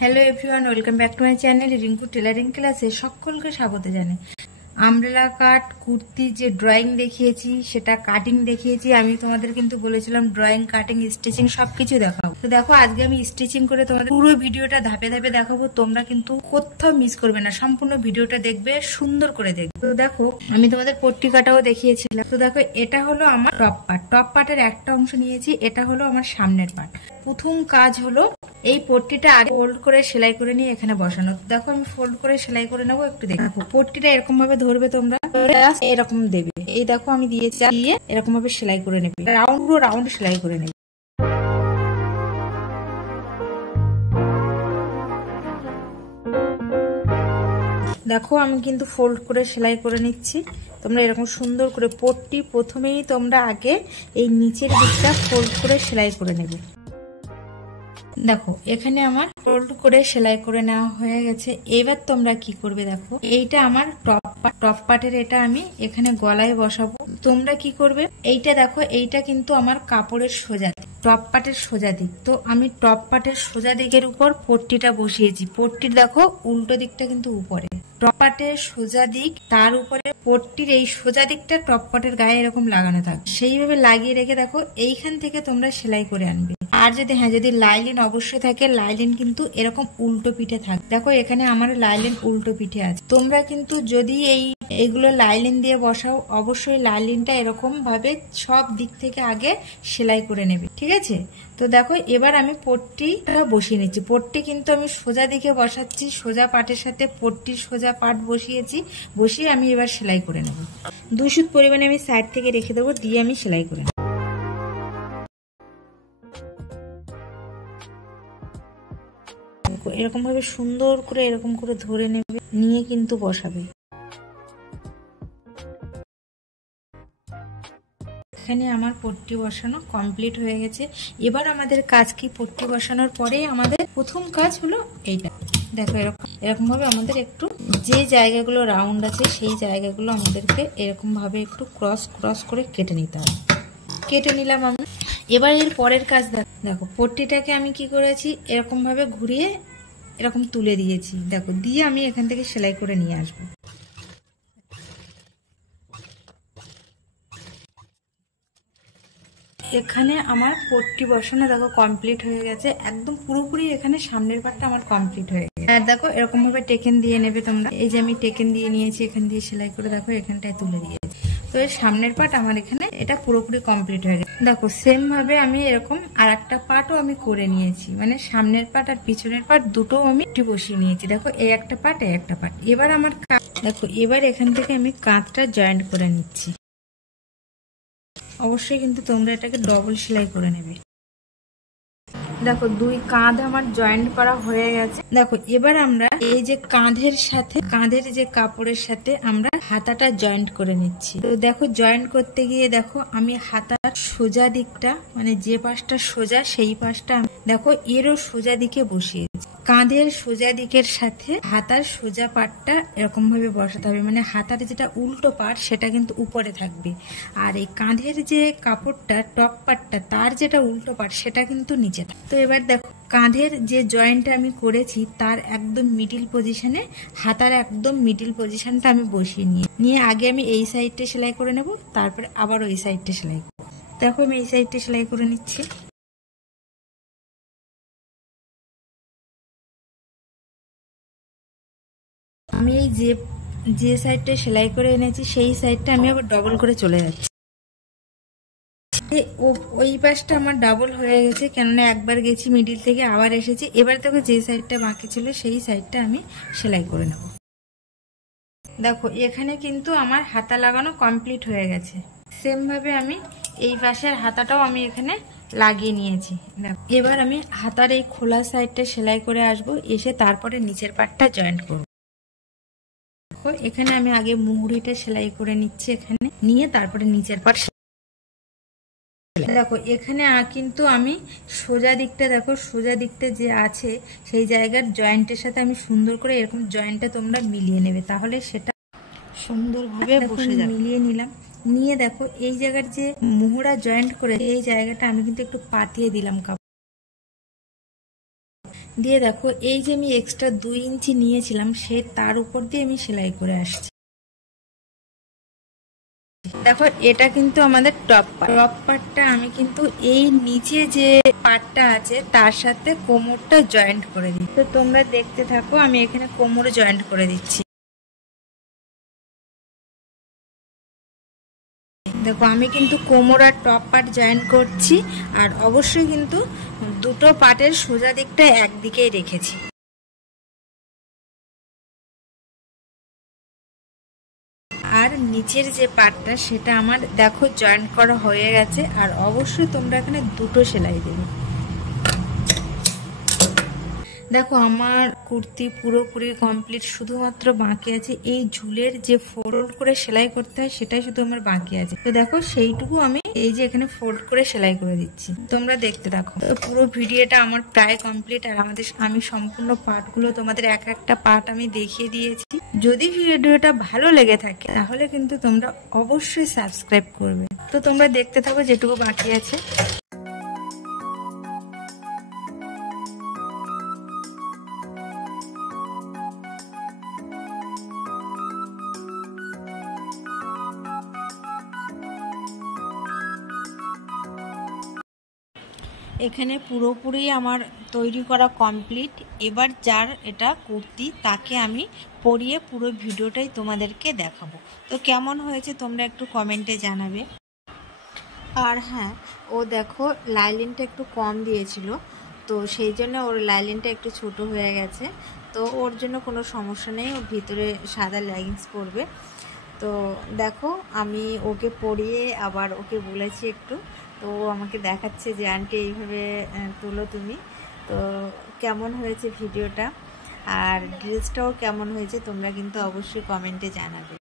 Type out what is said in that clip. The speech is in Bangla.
Hello everyone, welcome back to my channel Rinku tailoring ক্লাসে সকলকে স্বাগত জানাই। আমব্রেলা কাট কুর্তি যে ড্রয়িং দেখিয়েছি, সেটা কাটিং দেখিয়েছি। আমি তোমাদের কিন্তু বলেছিলাম ড্রয়িং, কাটিং, স্টিচিং সবকিছু দেখাবো। তো দেখো, আজকে আমি স্টিচিং করে তোমাদের পুরো ভিডিওটা ধাপে ধাপে দেখাবো। তোমরা কিন্তু কোথাও মিস করবে না, সম্পূর্ণ ভিডিওটা দেখবে, সুন্দর করে দেখবে। তো দেখো, আমি তোমাদের পট্টি কাটাও দেখিয়েছিলাম। তো দেখো, এটা হলো আমার টপ পার্ট। টপ পার্টের একটা অংশ নিয়েছি, এটা হলো আমার সামনের পার্ট। প্রথম কাজ হলো এই পট্টিটা আগে ফোল্ড করে সেলাই করে নিয়ে এখানে বসানো। দেখো, আমি ফোল্ড করে সেলাই করে নেবো, একটু দেখো। পট্টিটা এরকম ভাবে ধরবে তোমরা, এরকম দেবে। এই দেখো, আমি দিয়েছি, দিয়ে এরকম ভাবে সেলাই করে নেবে, রাউন্ড সেলাই করে নেবে। দেখো, আমি কিন্তু ফোল্ড করে সেলাই করে নিচ্ছি। তোমরা এরকম সুন্দর করে পট্টি প্রথমেই তোমরা আগে এই নিচের দিকটা ফোল্ড করে সেলাই করে নেবে। দেখো, এখানে আমার ফোল্ড করে সেলাই করে নেওয়া হয়ে গেছে। এবার তোমরা কি করবে, দেখো এইটা আমার টপ পার্টের, এটা আমি এখানে গলায় বসাবো। তোমরা কি করবে, এইটা দেখো, এইটা কিন্তু আমার কাপড়ের সোজা দিক, টপ পার্টের সোজা দিক। তো আমি টপ পার্টের সোজা দিকের উপর পট্টিটা বসিয়েছি। পট্টির দেখো উল্টো দিকটা কিন্তু উপরে, টপ পার্টের সোজা দিক, তার উপরে পট্টির এই সোজা দিকটা টপ পার্টের গায়ে এরকম লাগানো থাকবে। সেইভাবে লাগিয়ে রেখে দেখো, এইখান থেকে তোমরা সেলাই করে আনবে। আর যদি লাইলিন অবশ্যই থাকে, লাইলিন কিন্তু এরকম উল্টো পিঠে থাকে। দেখো, এখানে আমার লাইলিন উল্টো পিঠে আছে। তোমরা কিন্তু যদি এইগুলো লাইলিন দিয়ে বসাও, অবশ্যই লাইলিনটা এরকম ভাবে সব দিক থেকে আগে সেলাই করে নেবে, ঠিক আছে? তো দেখো, এবার আমি পট্টিটা বসিয়ে নিচ্ছি। পট্টি কিন্তু আমি সোজা দিকে বসাচ্ছি, সোজা পাটের সাথে পট্টির সোজা পাট বসিয়েছি। বসিয়ে আমি এবার সেলাই করে নেব। 2 সুত পরিমাণে আমি সাইড থেকে রেখে দেবো, দিয়ে আমি সেলাই করে নেব। এরকম ভাবে সুন্দর করে এরকম করে ধরে নেবে, নিয়ে কিন্তু বসাবে। এখানে আমার পট্টি বসানো কমপ্লিট হয়ে গেছে। এবার আমাদের কাজ কি, পট্টি বসানোর পরে আমাদের প্রথম কাজ হলো এইটা। দেখো, এরকম ভাবে আমাদের একটু যে জায়গাগুলো রাউন্ড আছে সেই জায়গাগুলো আমাদেরকে এরকম ভাবে একটু ক্রস করে কেটে নিতে হবে। কেটে নিলাম আমি। এবার এর পরের কাজ দেখো, পট্টিটাকে আমি কি করেছি, এরকম ভাবে ঘুরিয়ে এরকম তুলে দিয়েছি। দেখো, দিয়ে আমি এখান থেকে সেলাই করে নিয়ে আসবো। এখানে আমার পট্টি বসানো দেখো কমপ্লিট হয়ে গেছে, একদম পুরোপুরি এখানে সামনের পাটটা আমার কমপ্লিট হয়ে গেছে। আর দেখো, এরকম ভাবে টেকেন দিয়ে নেবে তোমরা। এই যে আমি টেকেন দিয়ে নিয়েছি, এখান দিয়ে সেলাই করে দেখো এখানটায় তুলে দিয়েছি। তো এর সামনের পাট আমার এখানে এটা পুরোপুরি কমপ্লিট হয়ে গেছে। দেখো, সেম ভাবে আমি এরকম আর একটা পাটও আমি করে নিয়েছি, মানে সামনের পাট আর পিছনের পাট দুটো আমি বসিয়ে নিয়েছি। দেখো, এই একটা পাট, এই একটা পাট। এবার আমার দেখো, এবার এখান থেকে আমি কাঁধটা জয়েন্ট করে নিচ্ছি। অবশ্যই কিন্তু তোমরা এটাকে ডবল সেলাই করে নেবে। দেখো, 2 কাঁধ আমার জয়েন্ট করা হয়ে গেছে। দেখো, এবার আমরা এই যে কাঁধের সাথে, কাঁধের যে কাপড়ের সাথে আমরা হাতাটা জয়েন্ট করে নিচ্ছি। তো দেখো, জয়েন্ট করতে গিয়ে দেখো, আমি হাতার সোজা দিকটা, মানে যে পাশটা সোজা সেই পাশটা দেখো এরও সোজা দিকে বসিয়েছি। কাঁধের সোজা দিকের সাথে হাতার সোজা পাটটা এরকম ভাবে বসাতে হবে, মানে হাতার যেটা উল্টো পাট সেটা কিন্তু উপরে থাকবে, আর এই কাঁধের যে কাপড়টা টপ পাটটা তার যেটা উল্টো পাট সেটা কিন্তু নিচে থাকবে। তো এবার দেখো, কাঁধের যে জয়েন্টটা আমি করেছি তার একদম মিডিল পজিশনে, হাতার একদম মিডিল পজিশনটা আমি বসিয়ে নিয়ে আগে আমি এই সাইডটা সেলাই করে নেব, তারপরে আবার ওই সাইডটা সেলাই করব। দেখো, আমি এই সাইডটা সেলাই করে নিচ্ছি। আমি এই যে সাইডটা সেলাই করে এনেছি সেই সাইডটা আমি আবার ডবল করে চলে যাচ্ছি। ওই পাশটা আমার ডাবল হয়ে গেছে, কেননা একবার গেছি মিডিল থেকে আবার এসেছি। এবার দেখো, যে সাইডটা বাকি ছিল সেই সাইডটা আমি সেলাই করে নেব। দেখো, এখানে কিন্তু আমার হাতা লাগানো কমপ্লিট হয়ে গেছে। সেম ভাবে আমি এই পাশের হাতাটাও আমি এখানে লাগিয়ে নিয়েছি। দেখো, এবার আমি হাতার এই খোলা সাইডটা সেলাই করে আসবো, এসে তারপরে নিচের পাটটা জয়েন্ট করব। এখানে আমি আগে মুহুরিটা সেলাই করে নিচ্ছি, এখানে নিয়ে তারপরে নিচের পাট। দেখো, এখানে কিন্তু আমি সোজা দিকটা, দেখো সোজা দিকটা যে আছে সেই জায়গার জয়েন্টের সাথে আমি সুন্দর করে এরকম জয়েন্টটা তোমরা মিলিয়ে নেবে, তাহলে সেটা সুন্দরভাবে বসে যাবে। মিলিয়ে নিলাম, নিয়ে দেখো এই জায়গার যে মুহুরা জয়েন্ট করে এই জায়গাটা আমি কিন্তু একটু পাতিয়ে দিলাম কাপড় দিয়ে দেখো এই যে আমি এক্সট্রা 2 ইঞ্চি নিয়েছিলাম সে তার উপর দিয়ে আমি সেলাই করে আসছি। দেখো এটা কিন্তু আমাদের টপ পার্টটা আমি কিন্তু এই নিচে যে পার্টটা আছে তার সাথে কোমরটা জয়েন্ট করে দিই। তো তোমরা দেখতে থাকো, আমি এখানে কোমর জয়েন্ট করে দিচ্ছি। দেখো আমি কিন্তু কোমর আর টপ পার্ট জয়েন করছি, আর অবশ্যই কিন্তু দুটো পার্টের সোজা দিকটা একদিকেই রেখেছি। আর নিচের যে পার্টটা সেটা আমার দেখো জয়েন্ট করা হয়ে গেছে। আর অবশ্যই তোমরা এখানে দুটো সেলাই দেবে। দেখো আমার কুর্তি পুরোপুরি কমপ্লিট, শুধুমাত্র বাকি আছে এই ঝুলের যে ফোল্ড করে সেলাই করতে হয় সেটাই শুধু আমার বাকি আছে। তো দেখো সেইটুকু আমি এই যে এখানে ফোল্ড করে সেলাই করে দিচ্ছি, তোমরা দেখতে দেখো। তো পুরো ভিডিওটা আমার প্রায় কমপ্লিট, আর আমি সম্পূর্ণ পার্টগুলো তোমাদের এক একটা পার্ট আমি দেখিয়ে দিয়েছি। যদি ভিডিওটা ভালো লেগে থাকে তাহলে কিন্তু তোমরা অবশ্যই সাবস্ক্রাইব করবে। তো তোমরা দেখতে থাকো যেটুকু বাকি আছে। এখানে পুরোপুরি আমার তৈরি করা কমপ্লিট। এবার যার এটা কুর্তি তাকে আমি পরিয়ে পুরো ভিডিওটাই তোমাদেরকে দেখাবো। তো কেমন হয়েছে তোমরা একটু কমেন্টে জানাবে। আর হ্যাঁ, ও দেখো লাইলিনটা একটু কম দিয়েছিল, তো সেই জন্য ওর লাইলিনটা একটু ছোট হয়ে গেছে। তো ওর জন্য কোনো সমস্যা নেই, ও ভিতরে সাদা লেগিংস পরবে। তো দেখো আমি ওকে পরিয়ে আবার ওকে বলেছি একটু, তো ও আমাকে দেখাচ্ছে যে আন্টি এইভাবে তুলো তুমি। তো কেমন হয়েছে ভিডিওটা আর ড্রেসটাও কেমন হয়েছে তোমরা কিন্তু অবশ্যই কমেন্টে জানাবে।